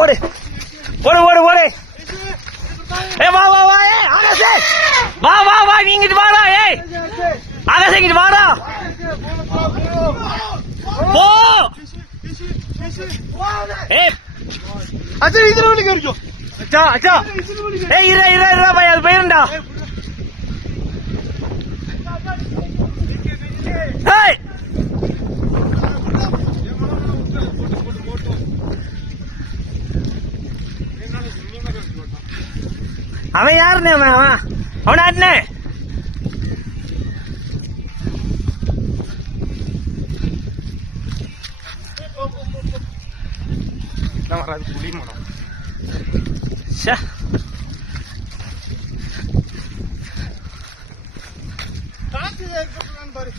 ஓடு ஓடு ஓடு ஓடு. ஏ வா வா வா. ஏ ஆகாசே வா வா வா. நீ இங்கிட்டு வாடா. ஏய் ஆகாசே இங்கிட்டு வாடா. போ. ஏய் அச்சா இதுல வந்து கறிக்கோ. அச்சா அச்சா. ஏய் இரு இரு இரு பையா அது போயிருண்டா. ஏய் அவன் யாருண்ணே? அவன் அவன் ஆட்டுனே. வராது புளி மனம். பாரு